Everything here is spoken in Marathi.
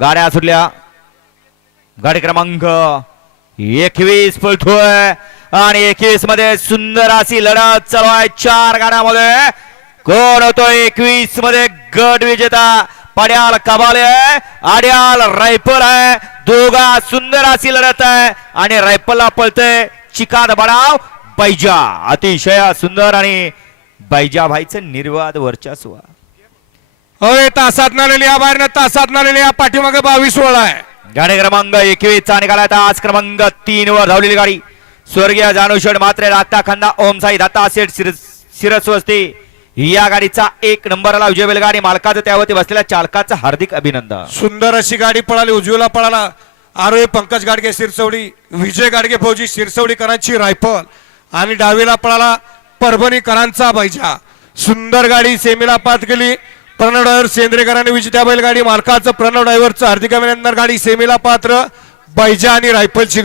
गाड्या सुटल्या. गाडी क्रमांक एकवीस पळतोय. आणि एकवीसमध्ये सुंदर अशी लढत चालू आहे चार गाड्यामध्ये. कोण होतो एकवीसमध्ये गट विजेता पड्याल कबाल आहे. आड्याल रायफल आहे. दोघा सुंदर अशी लढत आहे. आणि रायफलला पळतय चिकाद बडाव बैजा. अतिशय सुंदर आणि बैजा भाईचं निर्वाद वर्चस्व. होय तासात नालेली या बाहेरनं तासात नालेली या पाठीमागे बावीस वळ आहे. गाडी क्रमांक एकवीस चा निघाला आता आज क्रमांक तीन वर धावलेली गाडी. स्वर्गीय जानूशेड मात्रे राता खंदा ओम साई दत्ता सेठ शिरस्वस्ती. या गाडीचा एक नंबरला विजय बैलगाडी. मालकाचं त्यावरती बसलेल्या चालकाचं हार्दिक अभिनंदन. सुंदर अशी गाडी पळाली उजवीला पळाला. आरोही पंकज गाडगे सिरसवडी विजय गाडगे फौजी सिरसवडीकरांची रायफल. आणि डावीला पळाला परभणीकरांचा बैजा. सुंदर गाडी सेमीला पात गेली प्रणव ड्रायव्हर सेंद्रेकरांनी विजेत्या बैलगाडी मालकाचं प्रणव ड्रायव्हरचं हार्दिक अभिनंदन गाडी सेमीला पात्र बैजा आणि रायफलची गाडी.